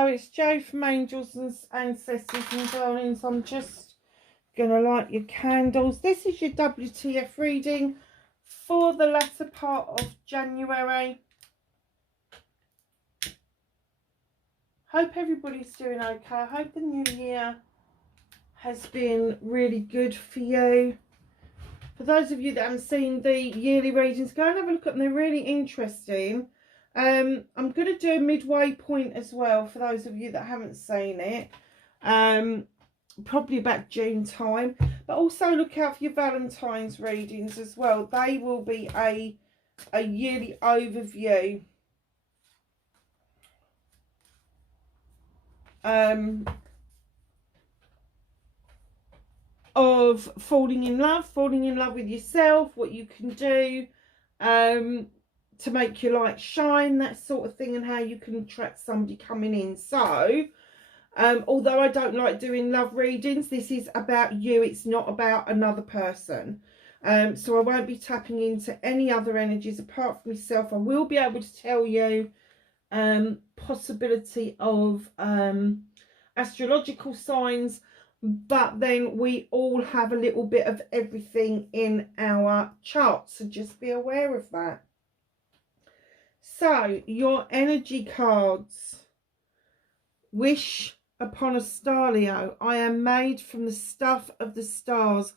Hello, it's Jo from Angels and Ancestors and Darlings. I'm just going to light your candles. This is your WTF reading for the latter part of January. Hope everybody's doing okay. I hope the new year has been really good for you. For those of you that haven't seen the yearly readings, go and have a look at them. They're really interesting. I'm going to do a midway point as well for those of you that haven't seen it. Probably about June time. But also look out for your Valentine's readings as well. They will be a yearly overview. Of falling in love with yourself, what you can do to make your light shine, that sort of thing, and how you can attract somebody coming in. So although I don't like doing love readings, this is about you, it's not about another person. So I won't be tapping into any other energies apart from myself. I will be able to tell you possibility of astrological signs, but then we all have a little bit of everything in our charts, so just be aware of that. So your energy cards. Wish upon a star, Leo. I am made from the stuff of the stars.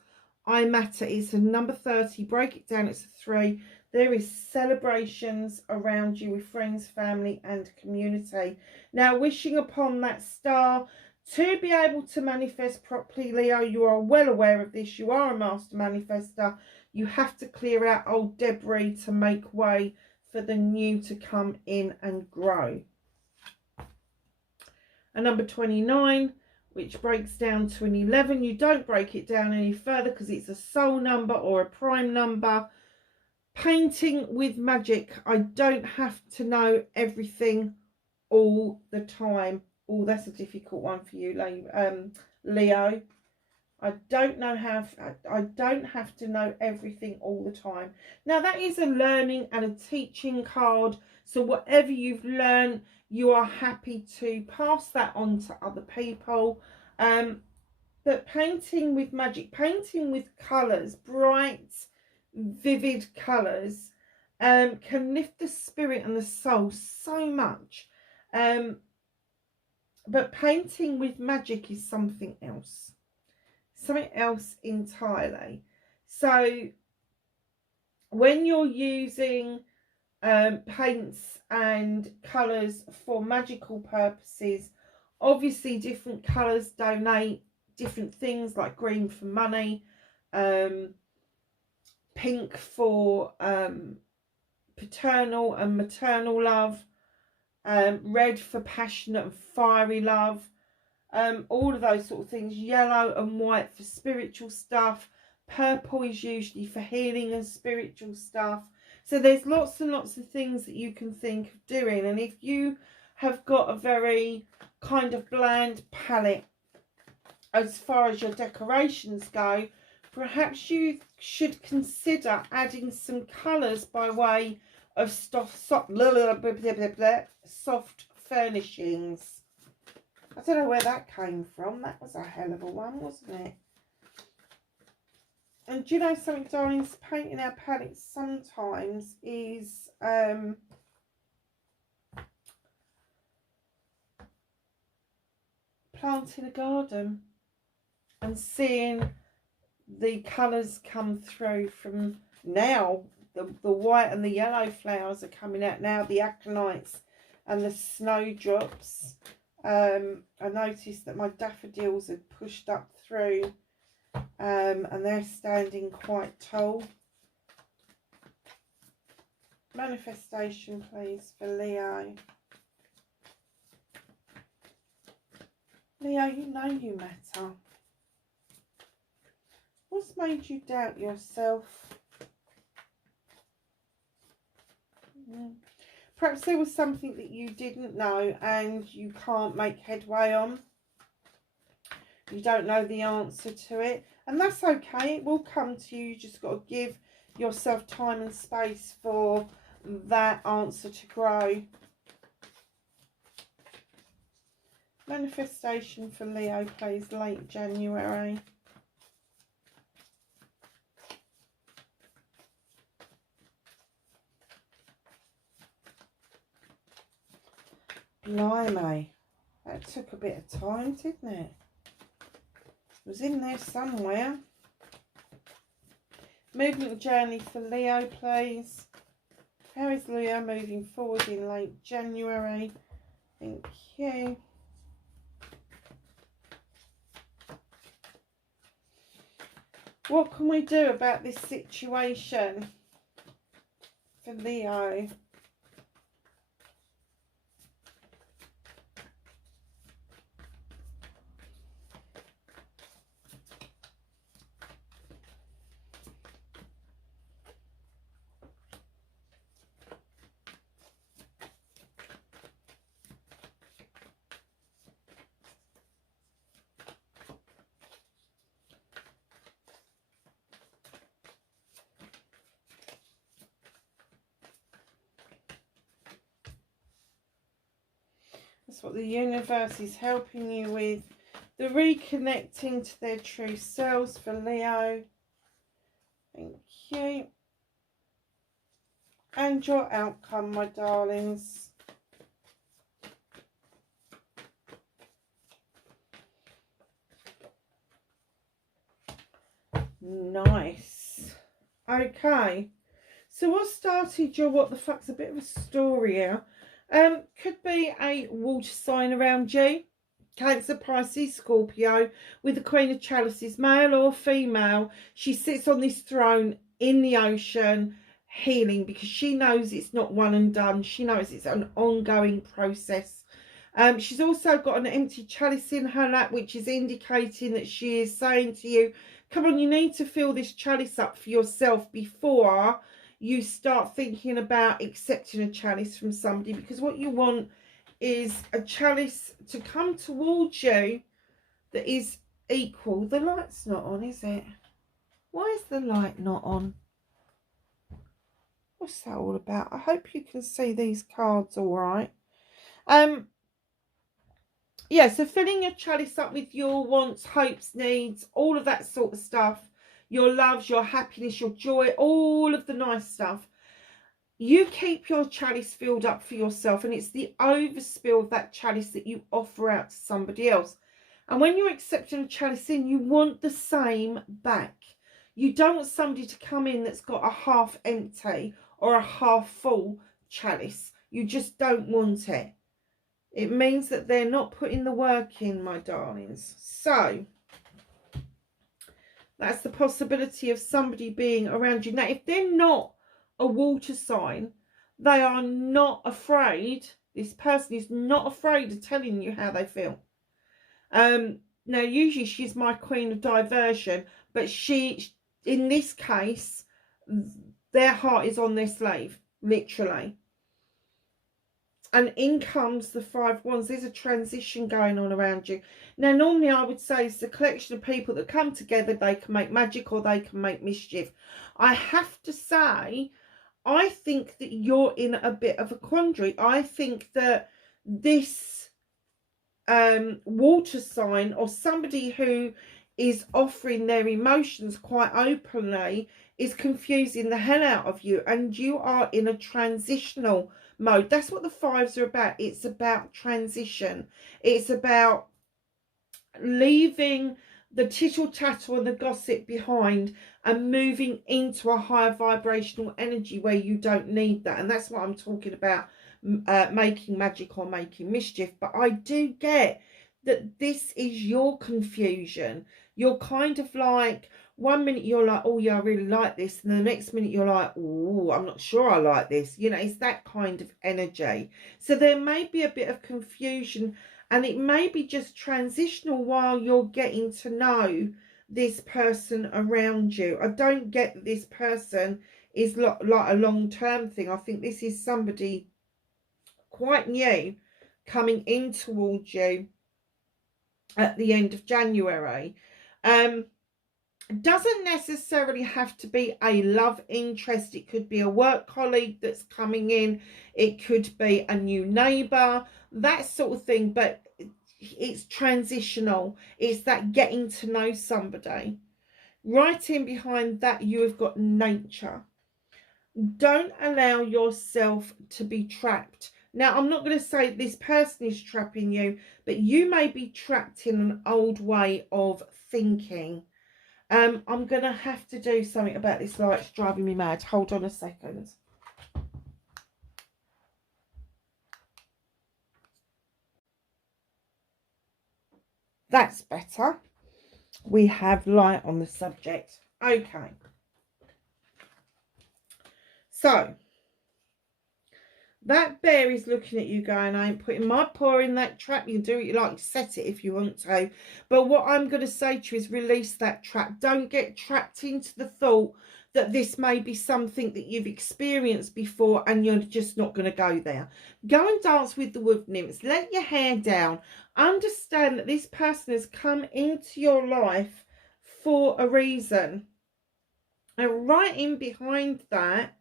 I matter. It's a number 30. Break it down, it's a 3. There is celebrations around you with friends, family and community. Now, wishing upon that star, to be able to manifest properly, Leo, you are well aware of this. You are a master manifester. You have to clear out old debris to make way for the new to come in and grow. A number 29, which breaks down to an 11. You don't break it down any further because it's a soul number or a prime number. Painting with magic. I don't have to know everything all the time. Oh, that's a difficult one for you, Leo. I don't have to know everything all the time. Now, that is a learning and a teaching card. So whatever you've learned, you are happy to pass that on to other people. But painting with magic, painting with colours, bright, vivid colours, can lift the spirit and the soul so much. But painting with magic is something else. Something else entirely. So when you're using paints and colours for magical purposes, obviously different colours donate different things, like green for money, pink for paternal and maternal love, red for passionate and fiery love, all of those sort of things. Yellow and white for spiritual stuff. Purple is usually for healing and spiritual stuff. So there's lots and lots of things that you can think of doing. And if you have got a very kind of bland palette as far as your decorations go, perhaps you should consider adding some colours by way of soft furnishings. I don't know where that came from. That was a hell of a one, wasn't it? And do you know something, darlings? Painting our palettes sometimes is planting a garden and seeing the colours come through from now. The white and the yellow flowers are coming out now. The aconites and the snowdrops. I noticed that my daffodils had pushed up through, and they're standing quite tall. Manifestation, please, for Leo. Leo, you know you matter. What's made you doubt yourself? Perhaps there was something that you didn't know and you can't make headway on. You don't know the answer to it. And that's okay. It will come to you. You just got to give yourself time and space for that answer to grow. Manifestation for Leo, please, late January. Blimey, that took a bit of time, didn't it? It was in there somewhere. Movement journey for Leo, please. How is Leo moving forward in late January? Thank you. What can we do about this situation for Leo? That's what the universe is helping you with. The reconnecting to their true selves for Leo. Thank you. And your outcome, my darlings. Nice. Okay. So what started your what the fuck's a bit of a story here. Could be a water sign around you. Cancer, Pisces, Scorpio, with the Queen of Chalices, male or female. She sits on this throne in the ocean, healing, because she knows it's not one and done. She knows it's an ongoing process. She's also got an empty chalice in her lap, which is indicating that she is saying to you, come on, you need to fill this chalice up for yourself before you start thinking about accepting a chalice from somebody, because what you want is a chalice to come towards you that is equal. The light's not on, is it? Why is the light not on? What's that all about? I hope you can see these cards all right. Yeah, so filling your chalice up with your wants, hopes, needs, all of that sort of stuff. Your loves, your happiness, your joy, all of the nice stuff. You keep your chalice filled up for yourself, and it's the overspill of that chalice that you offer out to somebody else. And when you're accepting a chalice in, you want the same back. You don't want somebody to come in that's got a half empty or a half full chalice. You just don't want it. It means that they're not putting the work in, my darlings. So that's the possibility of somebody being around you. Now, if they're not a water sign, they are not afraid. This person is not afraid of telling you how they feel. Now, usually she's my queen of diversion, but she, in this case, their heart is on their slave, literally. And in comes the Five of Wands. There's a transition going on around you. Now, normally I would say it's a collection of people that come together. They can make magic or they can make mischief. I have to say, I think that you're in a bit of a quandary. I think that this water sign, or somebody who is offering their emotions quite openly, is confusing the hell out of you. And you are in a transitional mode. That's what the fives are about. It's about transition. It's about leaving the tittle tattle and the gossip behind and moving into a higher vibrational energy where you don't need that. And that's what I'm talking about, making magic or making mischief. But I do get that this is your confusion. You're kind of like, one minute you're like, oh yeah, I really like this, and the next minute you're like, oh, I'm not sure I like this. You know, it's that kind of energy. So there may be a bit of confusion, and it may be just transitional while you're getting to know this person around you. I don't get that this person is like a long-term thing. I think this is somebody quite new coming in towards you at the end of January. Doesn't necessarily have to be a love interest. It could be a work colleague that's coming in. It could be a new neighbour, that sort of thing. But it's transitional. It's that getting to know somebody. Right in behind that, you have got nature. Don't allow yourself to be trapped. Now, I'm not going to say this person is trapping you, but you may be trapped in an old way of thinking. I'm going to have to do something about this light. It's driving me mad. Hold on a second. That's better. We have light on the subject. Okay. So, that bear is looking at you going, I ain't putting my paw in that trap. You can do what you like, set it if you want to. But what I'm going to say to you is release that trap. Don't get trapped into the thought that this may be something that you've experienced before and you're just not going to go there. Go and dance with the wood nymphs. Let your hair down. Understand that this person has come into your life for a reason. And right in behind that,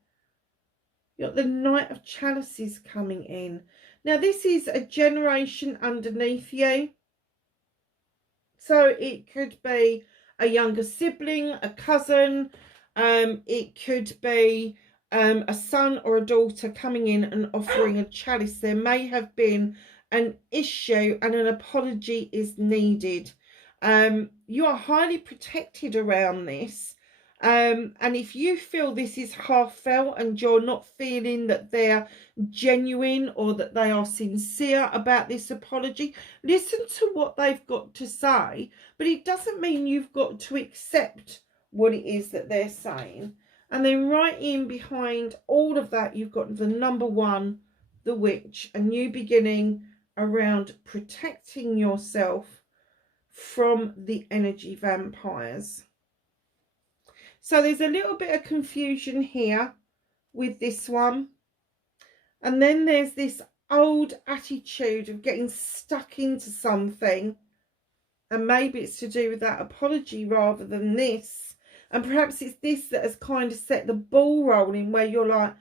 you've got the Knight of Chalices coming in. Now, this is a generation underneath you. So it could be a younger sibling, a cousin. It could be a son or a daughter coming in and offering a chalice. There may have been an issue and an apology is needed. You are highly protected around this. And if you feel this is heartfelt and you're not feeling that they're genuine or that they are sincere about this apology, listen to what they've got to say, but it doesn't mean you've got to accept what it is that they're saying. And then right in behind all of that, you've got the number one, the witch, a new beginning around protecting yourself from the energy vampires. So there's a little bit of confusion here with this one. And then there's this old attitude of getting stuck into something. And maybe it's to do with that apology rather than this. And perhaps it's this that has kind of set the ball rolling where you're like,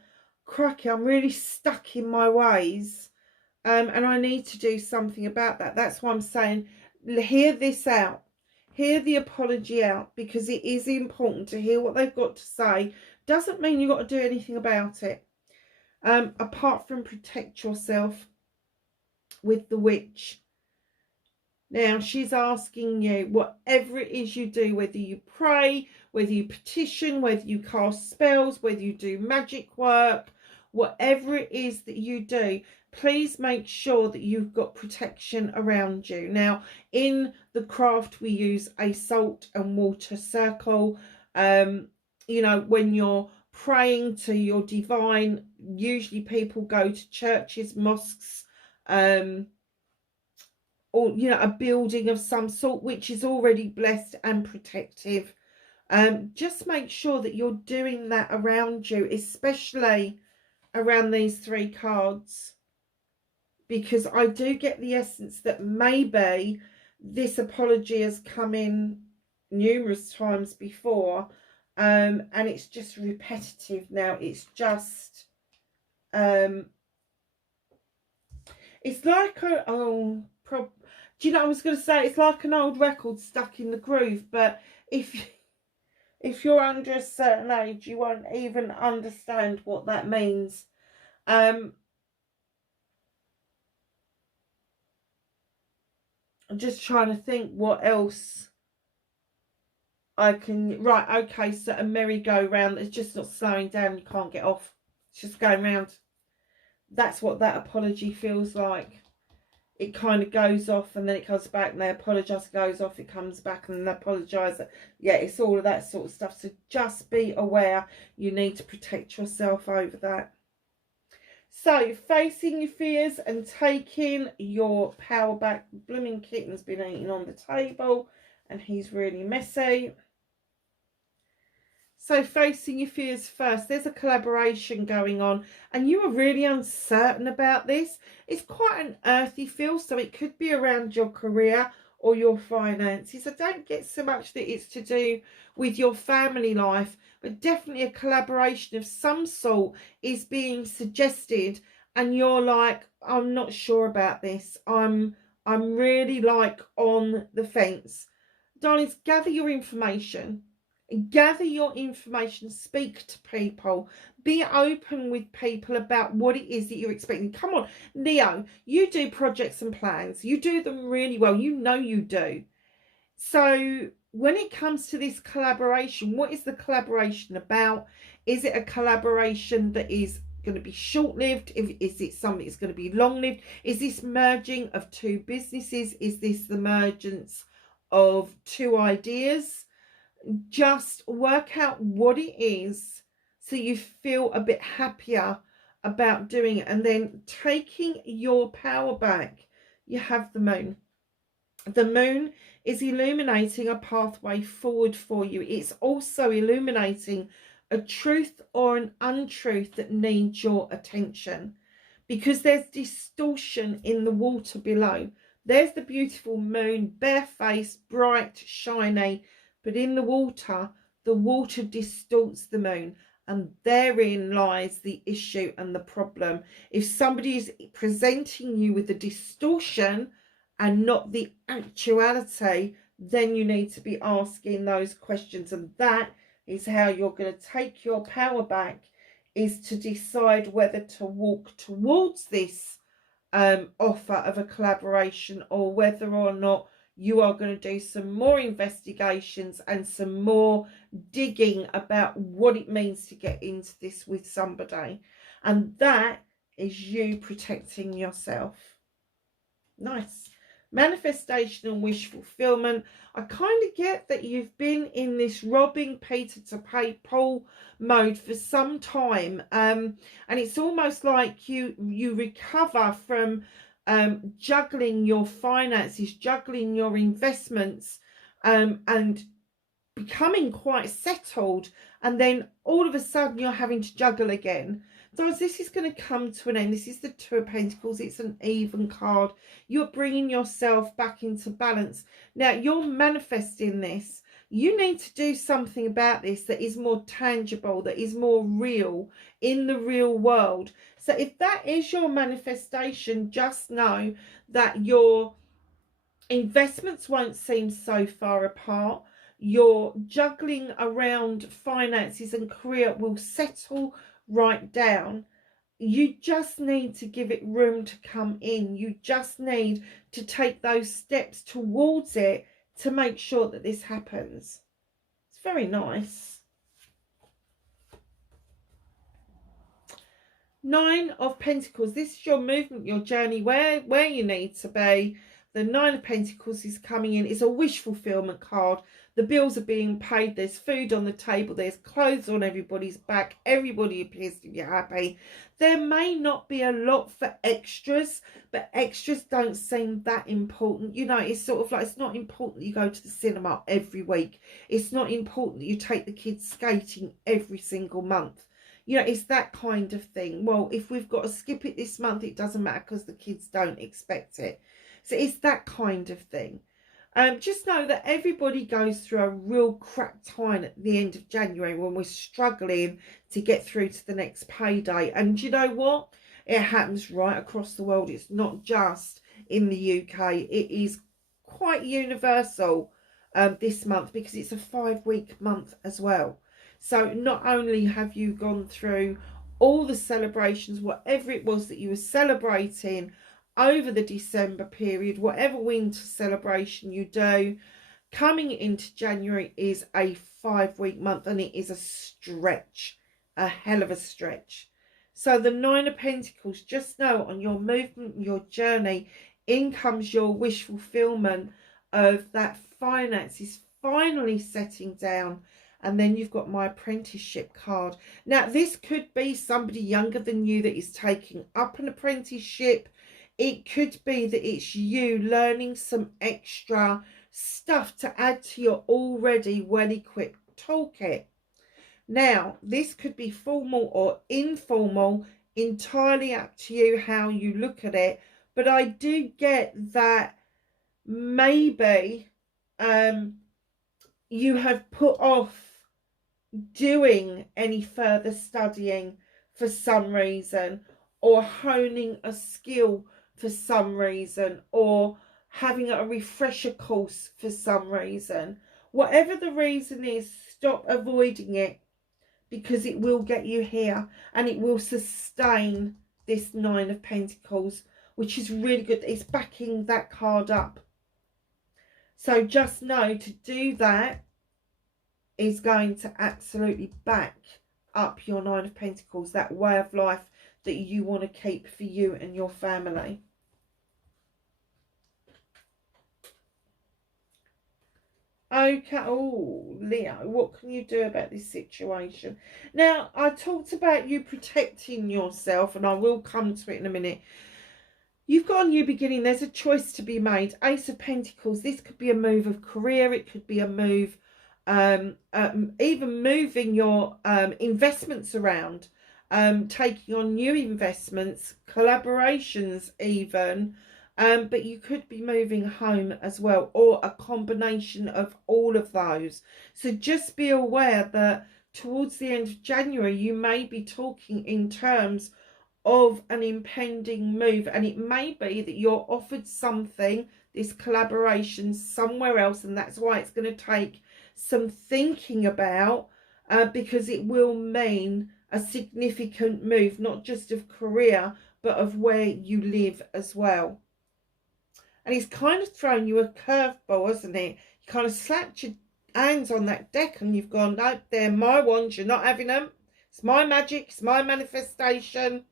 cracky, I'm really stuck in my ways. And I need to do something about that. That's why I'm saying, hear this out. Hear the apology out, because it is important to hear what they've got to say. Doesn't mean you've got to do anything about it. Apart from protect yourself with the witch. Now, she's asking you, whatever it is you do, whether you pray, whether you petition, whether you cast spells, whether you do magic work, whatever it is that you do, please make sure that you've got protection around you. Now, in the craft, we use a salt and water circle. You know, when you're praying to your divine, usually people go to churches, mosques, or, you know, a building of some sort, which is already blessed and protective. Just make sure that you're doing that around you, especially around these three cards, because I do get the essence that maybe this apology has come in numerous times before, and it's just repetitive now. It's just it's like a do you know, I was going to say it's like an old record stuck in the groove, but if you're under a certain age, you won't even understand what that means. I'm just trying to think what else I can... Right, okay, so a merry-go-round. It's just not slowing down. You can't get off. It's just going round. That's what that apology feels like. It kind of goes off and then it comes back and they apologise, it goes off, it comes back and then they apologise. Yeah, it's all of that sort of stuff. So just be aware you need to protect yourself over that. So, facing your fears and taking your power back. Blooming kitten's been eating on the table and he's really messy. So, facing your fears first. There's a collaboration going on and you are really uncertain about this. It's quite an earthy feel, so it could be around your career or your finances. I don't get so much that it's to do with your family life, but definitely a collaboration of some sort is being suggested and you're like, I'm not sure about this. I'm I'm really like on the fence. Darlings, gather your information. Gather your information, speak to people, be open with people about what it is that you're expecting. Come on, Leo, you do projects and plans. You do them really well. You know you do. So when it comes to this collaboration, what is the collaboration about? Is it a collaboration that is going to be short-lived? Is it something that's going to be long-lived? Is this merging of two businesses? Is this the mergence of two ideas? Just work out what it is so you feel a bit happier about doing it. And then taking your power back, you have the moon. The moon is illuminating a pathway forward for you. It's also illuminating a truth or an untruth that needs your attention, because there's distortion in the water below. There's the beautiful moon, barefaced, bright, shiny, but in the water distorts the moon, and therein lies the issue and the problem. If somebody is presenting you with a distortion and not the actuality, then you need to be asking those questions. And that is how you're going to take your power back, is to decide whether to walk towards this offer of a collaboration, or whether or not you are going to do some more investigations and some more digging about what it means to get into this with somebody. And that is you protecting yourself. Nice. Manifestation and wish fulfillment. I kind of get that you've been in this robbing Peter to pay Paul mode for some time, and it's almost like you recover from juggling your finances, juggling your investments, and becoming quite settled, and then all of a sudden you're having to juggle again. Guys, this is going to come to an end. This is the Two of Pentacles. It's an even card. You're bringing yourself back into balance. Now, you're manifesting this. You need to do something about this that is more tangible, that is more real in the real world. So if that is your manifestation, just know that your investments won't seem so far apart. Your juggling around finances and career will settle right down. You just need to give it room to come in. You just need to take those steps towards it to make sure that this happens. It's very nice. Nine of Pentacles. This is your movement, your journey, where you need to be. The Nine of Pentacles is coming in. It's a wish fulfillment card. The bills are being paid. There's food on the table. There's clothes on everybody's back. Everybody appears to be happy. There may not be a lot for extras, but extras don't seem that important. You know, it's sort of like, it's not important that you go to the cinema every week. It's not important that you take the kids skating every single month. You know, it's that kind of thing. Well, if we've got to skip it this month, it doesn't matter because the kids don't expect it. So it's that kind of thing. Just know that everybody goes through a real crap time at the end of January when we're struggling to get through to the next payday. And you know what? It happens right across the world. It's not just in the UK. It is quite universal this month, because it's a 5-week month as well. So not only have you gone through all the celebrations, whatever it was that you were celebrating over the December period, whatever winter celebration you do, coming into January is a 5-week month, and it is a stretch, a hell of a stretch. So the Nine of Pentacles, just know on your movement, your journey, in comes your wish fulfillment of that finances finally setting down. And then you've got my apprenticeship card. Now, this could be somebody younger than you that is taking up an apprenticeship. It could be that it's you learning some extra stuff to add to your already well-equipped toolkit. Now, this could be formal or informal, entirely up to you how you look at it. But I do get that maybe you have put off doing any further studying for some reason, or honing a skill for some reason, or having a refresher course for some reason. Whatever the reason is, stop avoiding it, because it will get you here and it will sustain this Nine of Pentacles, which is really good. It's backing that card up. So just know to do that is going to absolutely back up your Nine of Pentacles, that way of life that you want to keep for you and your family. Okay, oh, Leo, what can you do about this situation? Now, I talked about you protecting yourself, and I will come to it in a minute. You've got a new beginning. There's a choice to be made. Ace of Pentacles. This could be a move of career. It could be a move, even moving your investments around, taking on new investments, collaborations even. But you could be moving home as well, or a combination of all of those. So just be aware that towards the end of January, you may be talking in terms of an impending move, and it may be that you're offered something, this collaboration, somewhere else, and that's why it's going to take some thinking about, because it will mean a significant move, not just of career, but of where you live as well. And it's kind of thrown you a curveball, hasn't it? You kind of slapped your hands on that deck and you've gone, nope, they're my wands, you're not having them. It's my magic, it's my manifestation.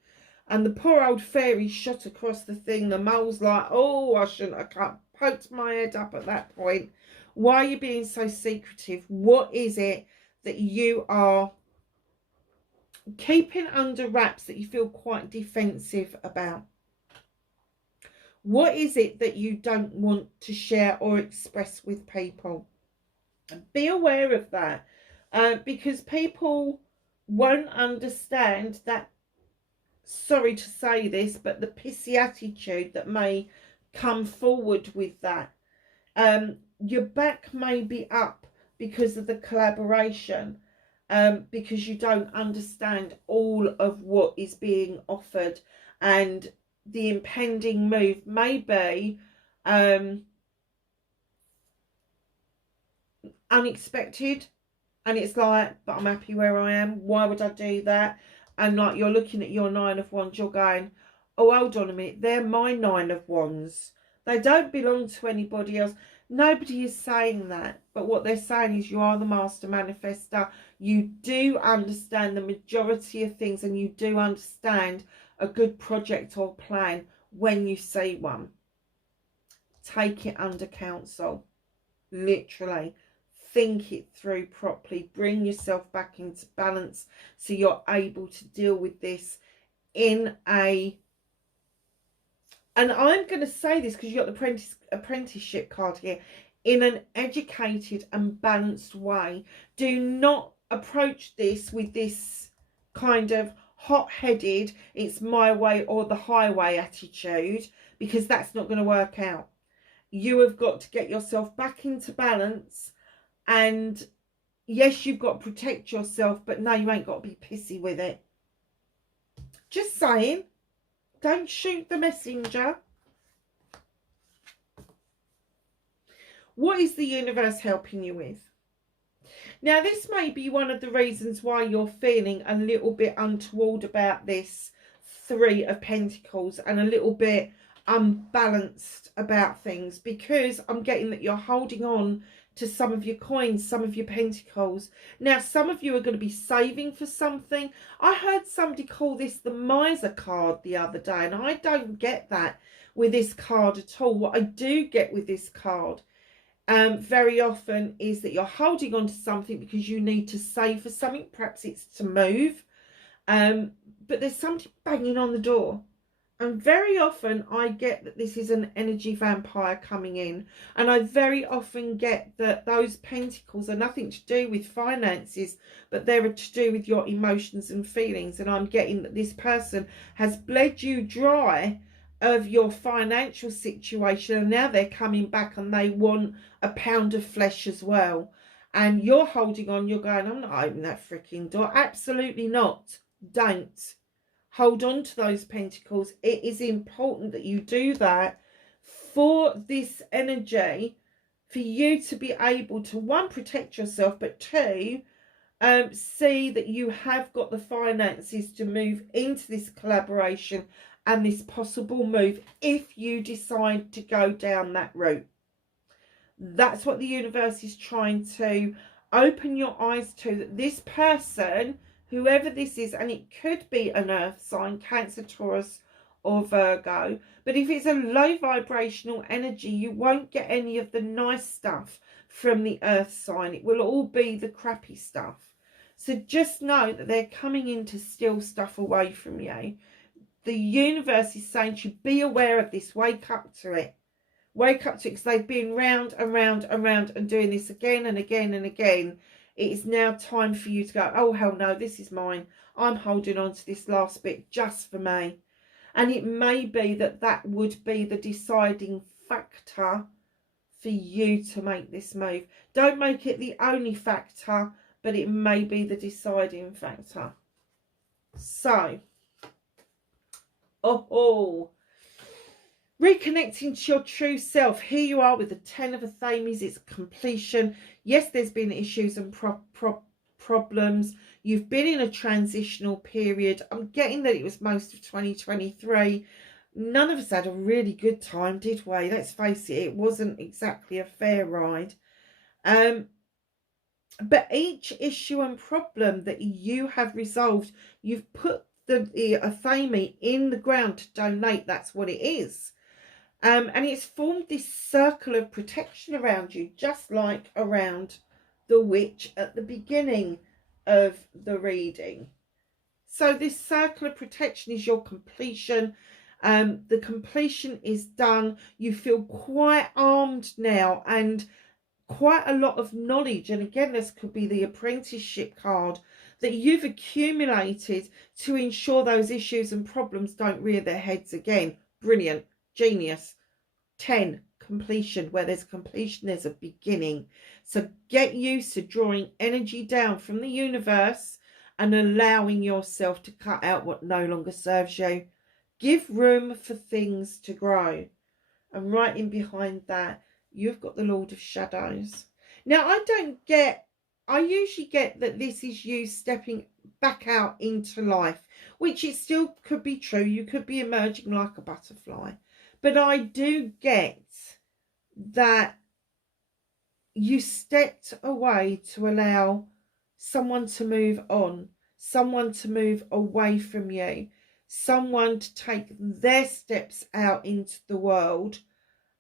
And the poor old fairy shot across the thing. The mole's like, oh, I shouldn't have poked my head up at that point. Why are you being so secretive? What is it that you are keeping under wraps that you feel quite defensive about? What is it that you don't want to share or express with people? Be aware of that, because people won't understand that, sorry to say this, but the pissy attitude that may come forward with that. Your back may be up because of the collaboration, because you don't understand all of what is being offered, and the impending move may be unexpected, and it's like, but I'm happy where I am, why would I do that? And like, you're looking at your Nine of Wands, you're going, oh, hold on a minute, they're my Nine of Wands, they don't belong to anybody else. Nobody is saying that, but what they're saying is you are the master manifester. You do understand the majority of things, and you do understand a good project or plan when you see one. Take it under counsel, literally. Think it through properly. Bring yourself back into balance so you're able to deal with this in a... And I'm going to say this because you've got the apprenticeship card here. In an educated and balanced way. Do not approach this with this kind of hot-headed, it's my way or the highway attitude, because that's not going to work out. You have got to get yourself back into balance, and yes, you've got to protect yourself, but no, you ain't got to be pissy with it. Just saying. Don't shoot the messenger. What is the universe helping you with? Now, this may be one of the reasons why you're feeling a little bit untoward about this Three of Pentacles and a little bit unbalanced about things, because I'm getting that you're holding on to some of your coins, some of your pentacles. Now, some of you are going to be saving for something. I heard somebody call this the miser card the other day, and I don't get that with this card at all. What I do get with this card very often is that you're holding on to something because you need to save for something. Perhaps it's to move, but there's something banging on the door. And very often I get that this is an energy vampire coming in. And I very often get that those pentacles are nothing to do with finances, but they're to do with your emotions and feelings. And I'm getting that this person has bled you dry of your financial situation, and now they're coming back and they want a pound of flesh as well. And you're holding on, you're going, I'm not opening that freaking door. Absolutely not. Don't. Hold on to those pentacles. It is important that you do that for this energy, for you to be able to, one, protect yourself, but two, see that you have got the finances to move into this collaboration and this possible move if you decide to go down that route. That's what the universe is trying to open your eyes to, that this person, whoever this is, and it could be an earth sign, Cancer, Taurus or Virgo, but if it's a low vibrational energy, you won't get any of the nice stuff from the earth sign. It will all be the crappy stuff. So just know that they're coming in to steal stuff away from you. The universe is saying to you, be aware of this, wake up to it. Wake up to it, because they've been round and round and round and doing this again and again and again. It is now time for you to go, oh, hell no, this is mine. I'm holding on to this last bit just for me. And it may be that that would be the deciding factor for you to make this move. Don't make it the only factor, but it may be the deciding factor. So, reconnecting to your true self. Here you are with the 10 of Athames. It's completion. Yes, there's been issues and problems. You've been in a transitional period. I'm getting that it was most of 2023. None of us had a really good time, did we? Let's face it, it wasn't exactly a fair ride. But each issue and problem that you have resolved, you've put the Athame in the ground to donate. That's what it is. And it's formed this circle of protection around you, just like around the witch at the beginning of the reading. So this circle of protection is your completion. The completion is done. You feel quite armed now and quite a lot of knowledge. And again, this could be the apprenticeship card that you've accumulated to ensure those issues and problems don't rear their heads again. Brilliant. Genius. 10, completion. Where there's completion, there's a beginning. So get used to drawing energy down from the universe and allowing yourself to cut out what no longer serves you. Give room for things to grow. And right in behind that, you've got the Lord of Shadows. Now, I usually get that this is you stepping back out into life, which it still could be true. You could be emerging like a butterfly. But I do get that you stepped away to allow someone to move on, someone to move away from you, someone to take their steps out into the world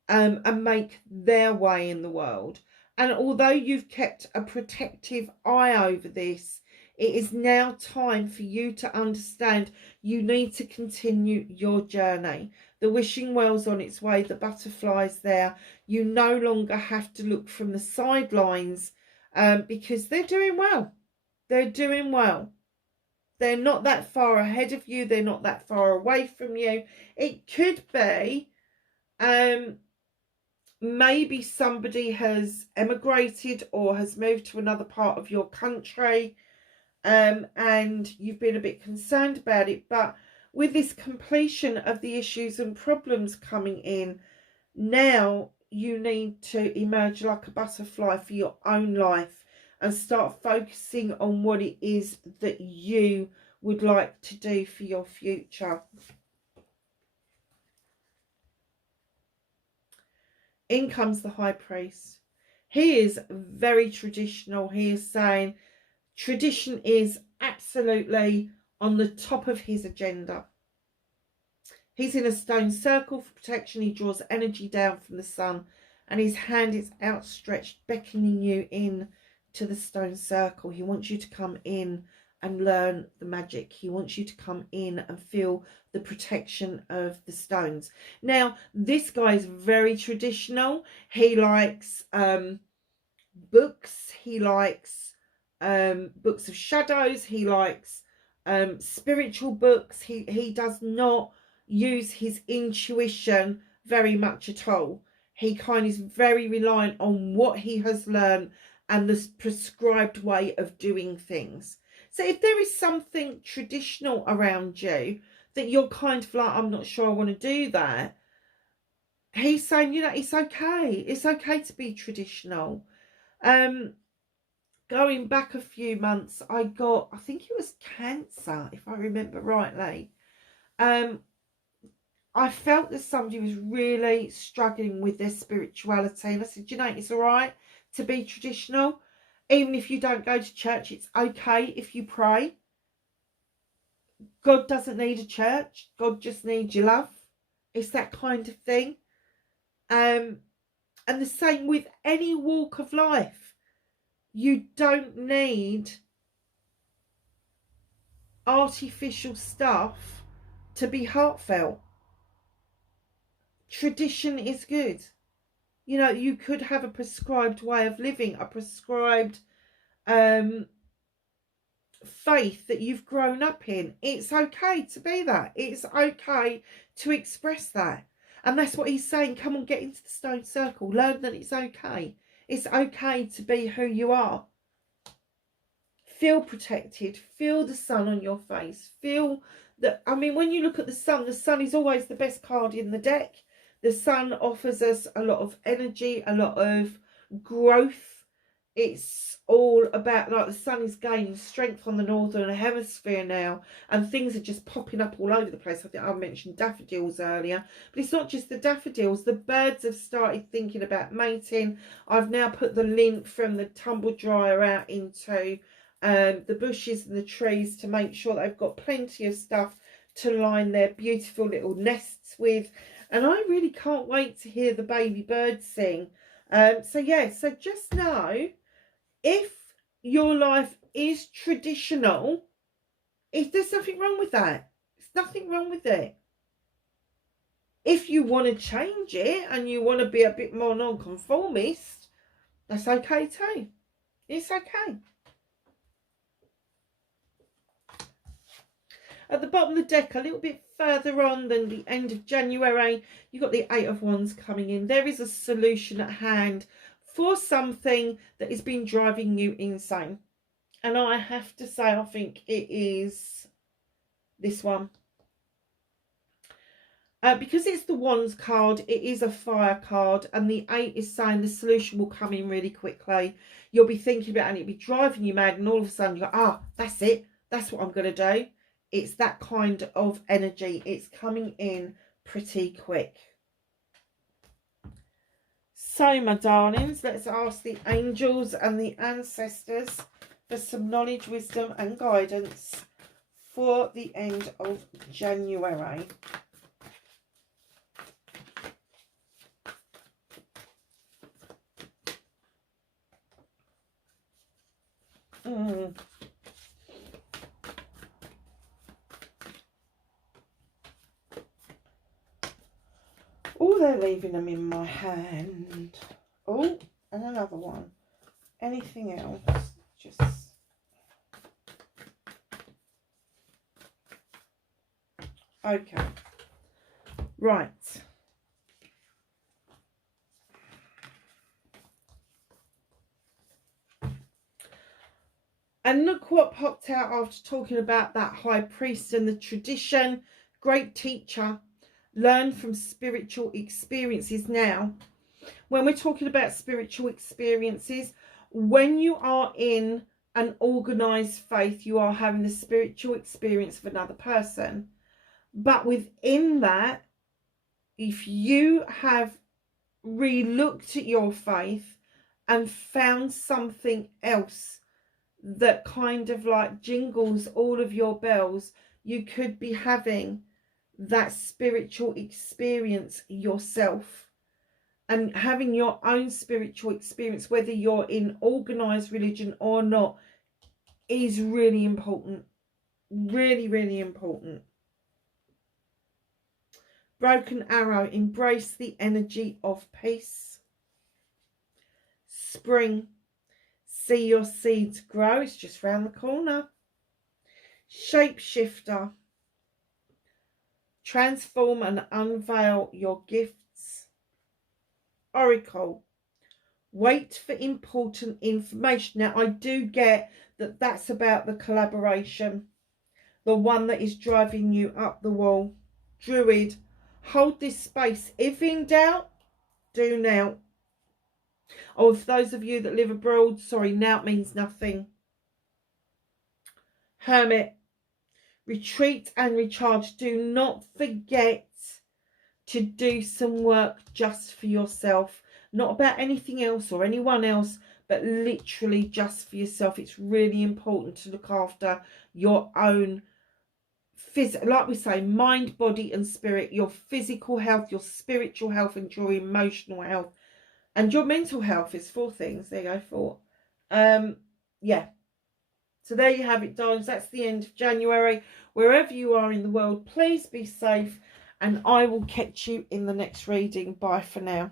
and make their way in the world. And although you've kept a protective eye over this, it is now time for you to understand you need to continue your journey. The wishing well's on its way, the butterfly's there. You no longer have to look from the sidelines because they're doing well. They're doing well. They're not that far ahead of you. They're not that far away from you. It could be maybe somebody has emigrated or has moved to another part of your country and you've been a bit concerned about it. But with this completion of the issues and problems coming in, now you need to emerge like a butterfly for your own life and start focusing on what it is that you would like to do for your future. In comes the High Priest. He is very traditional. He is saying tradition is absolutely on the top of his agenda. He's in a stone circle for protection. He draws energy down from the sun and his hand is outstretched, beckoning you in to the stone circle. He wants you to come in and learn the magic. He wants you to come in and feel the protection of the stones. Now, this guy is very traditional. He likes books. He likes books of shadows. He likes spiritual books. He does not use his intuition very much at all. He kind of is very reliant on what he has learned and the prescribed way of doing things. So if there is something traditional around you that you're kind of like, I'm not sure I want to do that, he's saying, you know, it's okay. It's okay to be traditional. Going back a few months, I think it was cancer, if I remember rightly. I felt that somebody was really struggling with their spirituality. And I said, you know, it's all right to be traditional. Even if you don't go to church, it's okay if you pray. God doesn't need a church. God just needs your love. It's that kind of thing. And the same with any walk of life. You don't need artificial stuff to be heartfelt. Tradition is good. You know, you could have a prescribed way of living, a prescribed faith that you've grown up in. It's okay to be that. It's okay to express that. And that's what he's saying. Come on, get into the stone circle. Learn that it's okay. It's okay to be who you are. Feel protected. Feel the sun on your face. Feel that, I mean, when you look at the sun is always the best card in the deck. The sun offers us a lot of energy, a lot of growth. It's all about, like, the sun is gaining strength on the northern hemisphere now, and things are just popping up all over the place. I think I mentioned daffodils earlier, but it's not just the daffodils. The birds have started thinking about mating. I've now put the lint from the tumble dryer out into the bushes and the trees to make sure that I've got plenty of stuff to line their beautiful little nests with. And I really can't wait to hear the baby birds sing. So yeah, so just know, if your life is traditional, there's nothing wrong with that. There's nothing wrong with it. If you want to change it and you want to be a bit more non-conformist, that's okay too. It's okay. At the bottom of the deck, a little bit further on than the end of January, you've got the Eight of Wands coming in. There is a solution at hand for something that has been driving you insane. And I have to say, I think it is this one. Because it's the Wands card, it is a fire card, and the 8 is saying the solution will come in really quickly. You'll be thinking about it and it'll be driving you mad, and all of a sudden you go, that's it. That's what I'm going to do. It's that kind of energy. It's coming in pretty quick. So, my darlings, let's ask the angels and the ancestors for some knowledge, wisdom and guidance for the end of January. Oh, they're leaving them in my hand. Oh, and another one. Anything else? Just... okay. Right. And look what popped out after talking about that high priest and the tradition. Great teacher. Learn from spiritual experiences. Now, when we're talking about spiritual experiences, when you are in an organized faith, you are having the spiritual experience of another person. But within that, if you have re-looked at your faith and found something else that kind of like jingles all of your bells, you could be having that spiritual experience yourself. And having your own spiritual experience, whether you're in organized religion or not, is really important. Really, really important. Broken arrow, embrace the energy of peace. Spring, see your seeds grow. It's just round the corner. Shapeshifter, transform and unveil your gifts. Oracle, wait for important information. Now, I do get that that's about the collaboration, the one that is driving you up the wall. Druid, Hold this space. If in doubt, do now. Oh, for those of you that live abroad, sorry, now means nothing. Hermit, retreat and recharge. Do not forget to do some work just for yourself. Not about anything else or anyone else, but literally just for yourself. It's really important to look after your own like we say, mind, body and spirit, your physical health, your spiritual health and your emotional health. And your mental health is 4 things. There you go, 4. Yeah. So there you have it, darlings. That's the end of January. Wherever you are in the world, please be safe. And I will catch you in the next reading. Bye for now.